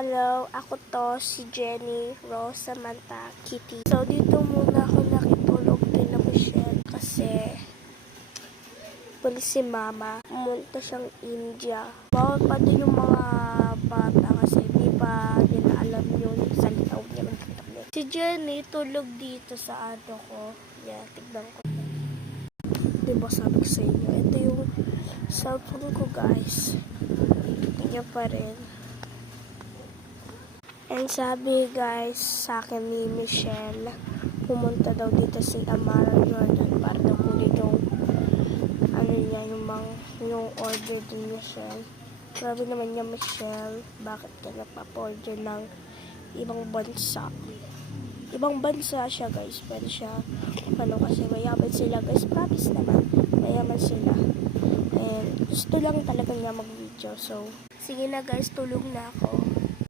Hello, ako to si Jenny Rose Samantha Kitty. So dito muna ako nakitulog kina Michelle kasi pulis si mama. Pumunta siyang India. Bawal pa din yung mga bata kasi hindi pa nila alam yung salita niya magtatakbo. Si Jenny tulog dito sa ano ko. Yeah, tignan ko. Diba sabi ko sa inyo, ito yung cellphone ko guys. Tingnan pa rin. And sabi guys sa akin ni Michelle, pumunta daw dito si Amara Jordan para daw kunin yung ano niya, yung order din Michelle. Grabe naman niya Michelle, bakit ka nagpa-order ng ibang bansa? Ibang bansa siya guys, pero siya ano kasi mayaman sila guys, promise naman, mayaman sila. And gusto lang talaga niya mag-video, so sige na guys, tulog na ako.